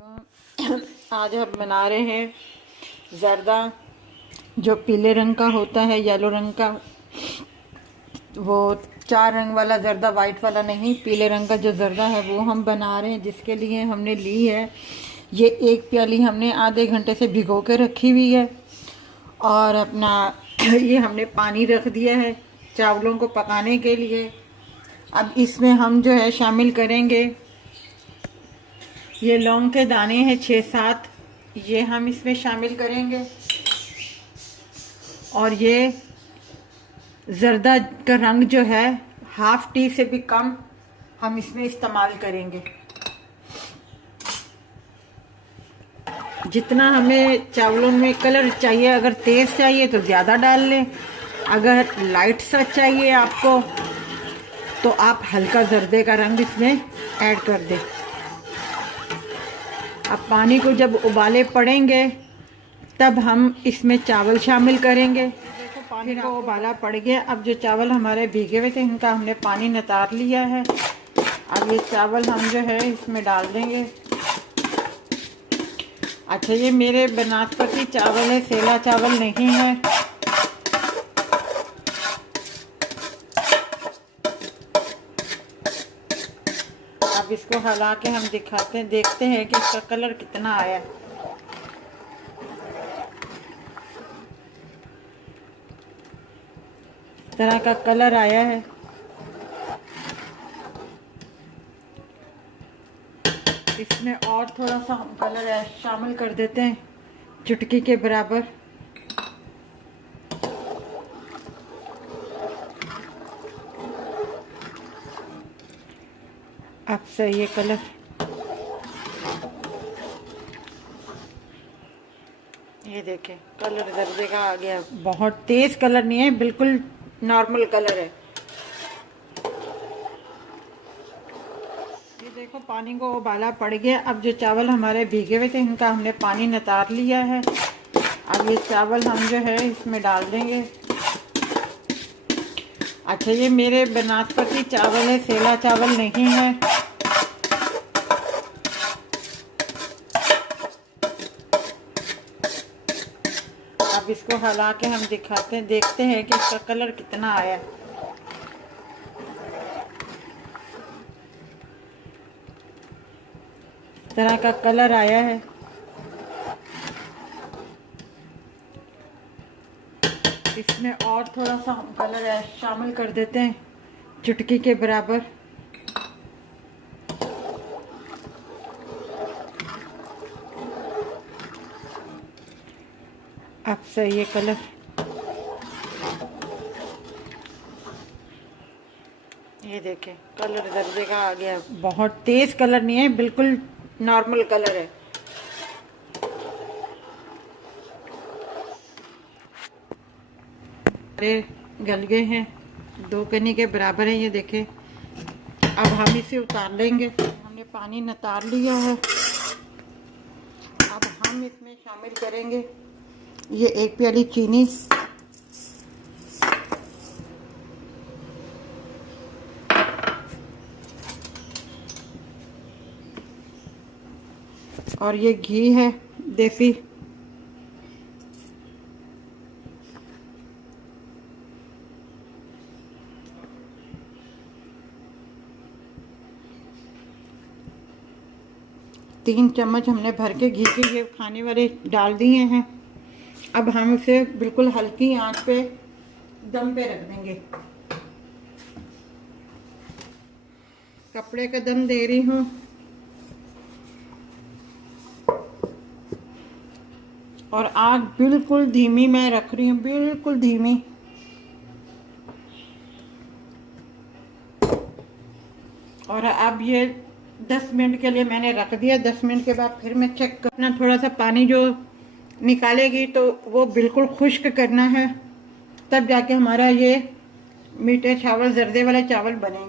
आज हम बना रहे हैं ज़र्दा, जो पीले रंग का होता है, येलो रंग का, वो 4 रंग वाला ज़र्दा, वाइट वाला नहीं, पीले रंग का जो ज़र्दा है वो हम बना रहे हैं। जिसके लिए हमने ली है ये 1 प्याली, हमने आधे घंटे से भिगो के रखी हुई है। और अपना ये हमने पानी रख दिया है चावलों को पकाने के लिए। अब इसमें हम जो है शामिल करेंगे, ये लौंग के दाने हैं 6-7, ये हम इसमें शामिल करेंगे। और ये ज़र्दा का रंग जो है 1/2 टी से भी कम हम इसमें इस्तेमाल करेंगे। जितना हमें चावलों में कलर चाहिए, अगर तेज़ चाहिए तो ज़्यादा डाल लें, अगर लाइट सा चाहिए आपको तो आप हल्का ज़र्दे का रंग इसमें ऐड कर दें। अब पानी को जब उबाले पड़ेंगे तब हम इसमें चावल शामिल करेंगे। देखो पानी को उबाला पड़ गया। अब जो चावल हमारे भीगे हुए थे इनका हमने पानी नितार लिया है। अब ये चावल हम जो है इसमें डाल देंगे। अच्छा, ये मेरे बनास्पति चावल है, सेला चावल नहीं है। अब इसको हिला के हम देखते हैं कि इसका कलर कितना आया। इस तरह का कलर आया है। इसमें और थोड़ा सा हम कलर शामिल कर देते हैं, चुटकी के बराबर। अब से ये कलर ये देखें, कलर ज़र्दे का आ गया। बहुत तेज कलर नहीं है, बिल्कुल नॉर्मल कलर है। ये देखो पानी को उबाला पड़ गया। अब जो चावल हमारे भीगे हुए थे इनका हमने पानी नितार लिया है। अब ये चावल हम जो है इसमें डाल देंगे। अच्छा, ये मेरे बनास्पति चावल है, सेला चावल नहीं है। अब इसको हिला के हम देखते हैं कि इसका कलर कितना आया। इस तरह का कलर आया है। इसमें और थोड़ा सा हम कलर शामिल कर देते हैं, चुटकी के बराबर। अब से ये कलर ये देखें, कलर ज़र्दे का आ गया। बहुत तेज कलर नहीं है, बिल्कुल नॉर्मल कलर है। गल गए हैं, 2 कनी के बराबर है, ये देखें। अब हम इसे उतार लेंगे। हमने पानी नितार लिया है। अब हम इसमें शामिल करेंगे ये 1 प्याली चीनी। और ये घी है देसी। तीन चम्मच हमने भर के घी के ये खाने वाले डाल दिए हैं। अब हम इसे बिल्कुल हल्की आंच पे दम पे रख देंगे। कपड़े का दम दे रही हूँ। और आग बिल्कुल धीमी मैं रख रही हूँ, बिल्कुल धीमी। और अब ये 10 मिनट के लिए मैंने रख दिया। 10 मिनट के बाद फिर मैं चेक करना, थोड़ा सा पानी जो निकालेगी तो वो बिल्कुल खुश्क करना है, तब जाके हमारा ये मीठे चावल, ज़र्दे वाले चावल बनेंगे।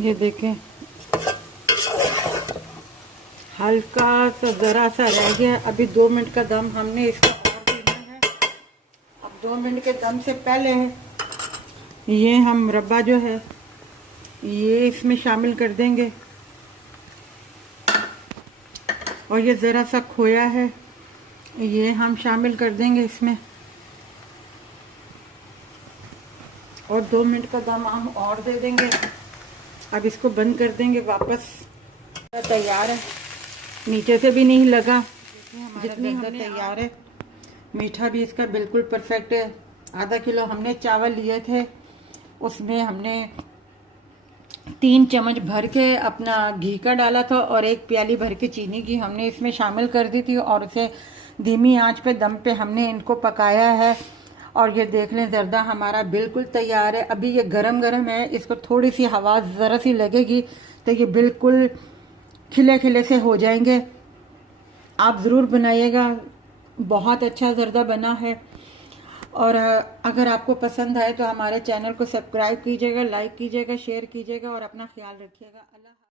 ये देखें, हल्का सा ज़रा सा रह गया। अभी 2 मिनट का दम हमने इसका और देना है। अब 2 मिनट के दम से पहले ये हम मुरब्बा जो है ये इसमें शामिल कर देंगे। और ये ज़रा सा खोया है, ये हम शामिल कर देंगे इसमें। और 2 मिनट का दम हम और दे देंगे। अब इसको बंद कर देंगे वापस। तैयार है, नीचे से भी नहीं लगा, जितनी हमने तैयार है। मीठा भी इसका बिल्कुल परफेक्ट है। आधा किलो हमने चावल लिए थे, उसमें हमने 3 चम्मच भर के अपना घी का डाला था और 1 प्याली भर के चीनी की हमने इसमें शामिल कर दी थी और उसे धीमी आंच पे दम पे हमने इनको पकाया है। और ये देख लें, जर्दा हमारा बिल्कुल तैयार है। अभी ये गरम गरम है, इसको थोड़ी सी हवा ज़रा सी लगेगी तो ये बिल्कुल खिले खिले से हो जाएंगे। आप ज़रूर बनाइएगा, बहुत अच्छा जर्दा बना है। और अगर आपको पसंद आए तो हमारे चैनल को सब्सक्राइब कीजिएगा, लाइक कीजिएगा, शेयर कीजिएगा और अपना ख्याल रखिएगा। अल्लाह।